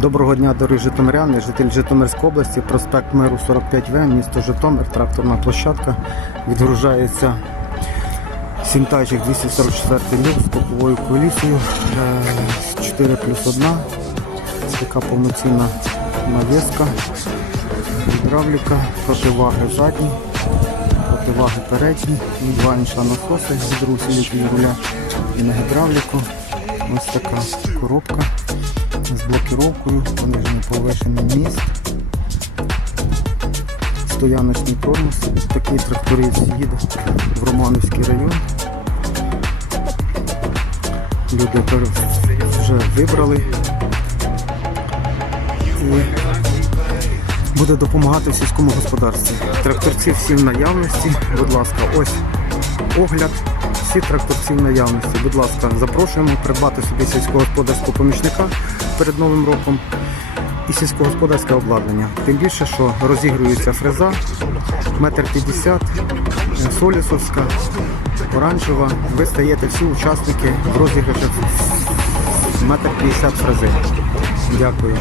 Доброго дня, дорогі житомиряни, житель Житомирської області, проспект Миру 45В, місто Житомир, тракторна площадка. Відгружається. Сінтайчик 244 люк з боковою колісою, е, 4 плюс 1, така повноцінна навіска, гідравліка, противаги задні, противаги передні, два інша насоси, гідроусилителі руля і на гідравліку. Ось така коробка з блокировкою, понижений поверхний міст, стояночний тормоз. Такий тракторист їде в Романівський район. Люди вже вибрали і буде допомагати в сільському господарстві. Тракторці всі в наявності, будь ласка, ось огляд. Всі тракторці наявності. Будь ласка, запрошуємо придбати собі сільськогосподарського помічника перед Новим роком і сільськогосподарське обладнання. Тим більше, що розігрується фреза, метр п'ятдесят, солісовська, оранжева. Ви стаєте всі учасники в розіграшах метр п'ятдесят фрези. Дякую.